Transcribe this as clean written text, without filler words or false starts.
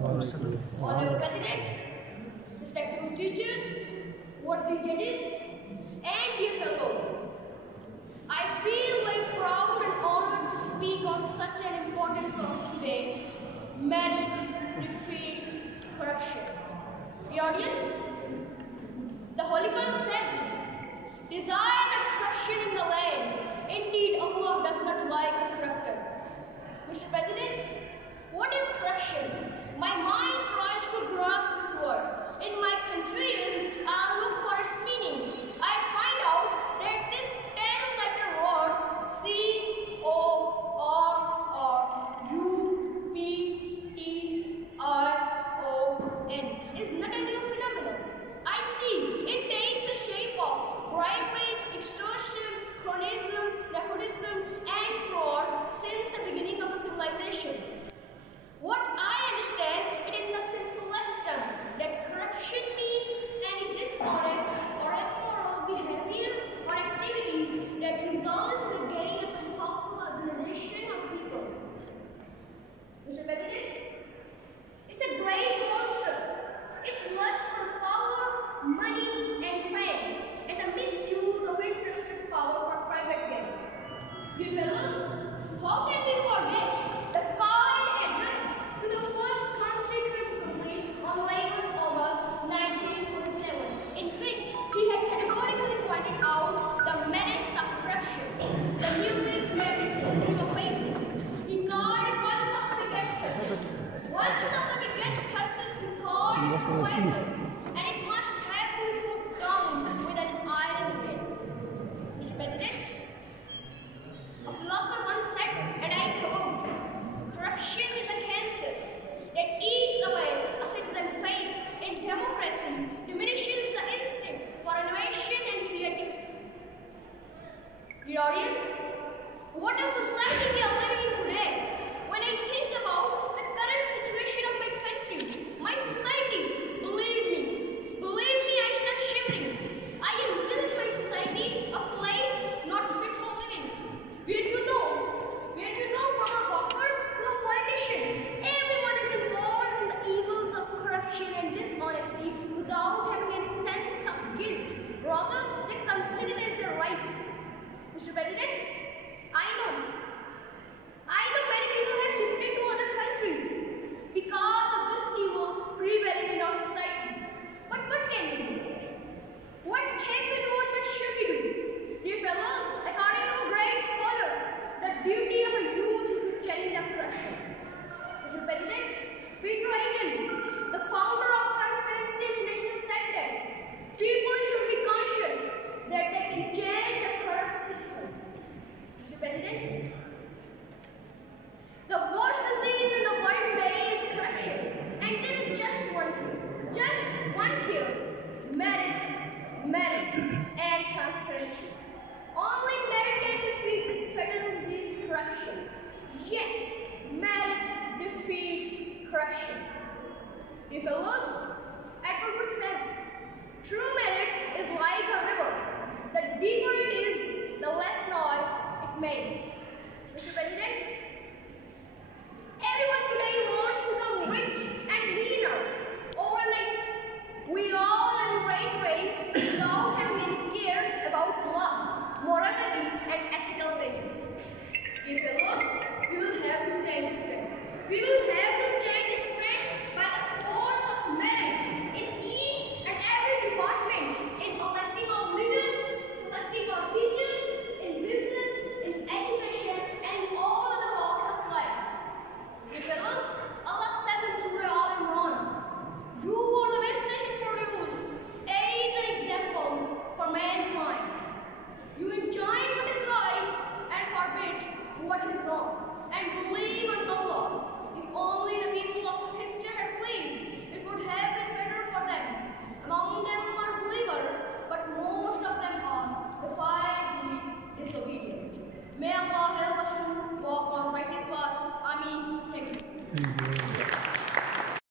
Honorable President, respectable teachers, worthy judges, and dear fellows, I feel very proud and honored to speak on such an important topic today: merit defeats corruption. The audience, the Holy Quran says, "Desire not corruption in the land. Indeed, Allah does not like a corrupter." Mr. President, what is corruption? My mind tries to grasp this word. In my confusion, I look for its meaning. I find out that this 10-letter word C-O-R-R-U-P-T-I-O-N is not a new phenomenon. I see it takes the shape of bribery, extortion, cronyism, nepotism, and fraud since the beginning of the civilization. What I understand it in the simplest term, that corruption means any dishonest or immoral behavior or activities that result in the gain of some powerful organization of people. Mr. President, it's a great monster. It's lust for power, money, and fame, and the misuse of interested power for private gain. You fellows, how can we forget the kind address to the first Constituent Assembly on 11th August 1947, in which he had categorically pointed out the merits of corruption, the newly married to the facing. He called it one of the biggest curses he called poison, and it must have been put down with an iron hand. Mr. President, a philosopher once said, and I quote, "Corruption is a cancer that eats away a citizen's faith in democracy, diminishes the instinct for innovation and creativity." Dear audience, what a society we are living in today. When I think about the current situation of my country, my society, believe me, I start shivering. I am within my society a place not fit for living. Where do you know from a hawker to a politician, everyone is involved in the evils of corruption and dishonesty without having any sense of guilt. Rather, they consider it as their right. Mr. President, I know many people have shifted to other countries because of this evil prevalent in our society. But what can we do? What can we do and what should we do? Dear fellows, according to a great scholar, the duty of a youth is to challenge the corruption. Mr. President, Peter Hagen, the founder of Transparency International, said that people should be conscious that they can change a corrupt system. Mr. President, the worst disease in the world today is corruption, and there is just one cure: merit and transparency. Only merit can defeat this fatal disease, corruption. Yes, merit defeats corruption. Dear fellows, Edward Wood says, "True merit is like a river. The deeper it is, the less noise it makes." Mr. President, everyone today wants to become rich and millionaire overnight. We all are in rat race without having any care about love, morality, and ethical values. Dear fellows, we will have to change this trend. We will have